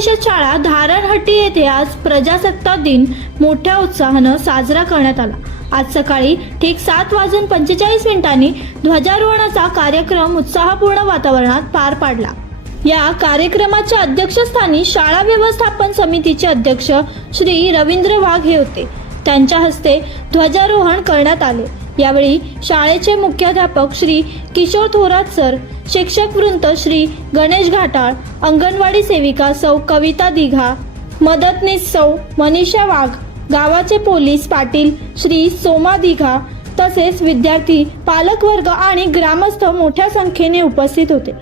परिषद शाळा धारणहट्टी येथे आज प्रजासत्ताक दिन मोठ्या उत्साहानं साजरा करण्यात आला. आज सकाळी ठीक सात वाजून पंचेचाळीस मिनिटांनी ध्वजारोहणाचा कार्यक्रम उत्साहपूर्ण वातावरणात पार पाडला. या कार्यक्रमाच्या अध्यक्षस्थानी शाळा व्यवस्थापन समितीचे अध्यक्ष श्री रवींद्र वाघ हे होते. त्यांच्या हस्ते ध्वजारोहण करण्यात आले. यावेळी शाळेचे मुख्याध्यापक श्री किशोर थोरात सर शिक्षक वृंद श्री गणेश घाटाळ अंगणवाडी सेविका सौ कविता दिघा मदतनीस सौ मनीषा वाघ गावाचे पोलीस पाटील श्री सोमा दिघा तसेच विद्यार्थी पालकवर्ग आणि ग्रामस्थ मोठ्या संख्येने उपस्थित होते.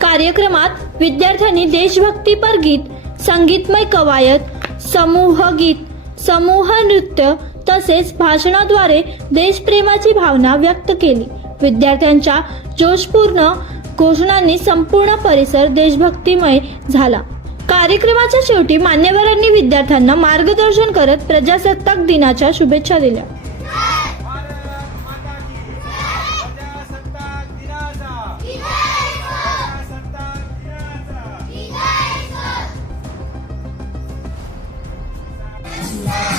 कार्यक्रमात विद्यार्थ्यांनी देशभक्तीपर गीत संगीतमय कवायत समूह गीत समूह नृत्य तसेच भाषणाद्वारे देशप्रेमाची भावना व्यक्त केली. विद्यार्थ्यांच्या जोशपूर्ण घोषणांनी संपूर्ण परिसर देशभक्तिमय झाला कार्यक्रमाच्या शेवटी मान्यवरांनी विद्यार्थ्यांना मार्गदर्शन करत प्रजासत्ताक दिनाच्या शुभेच्छा दिल्या Yeah.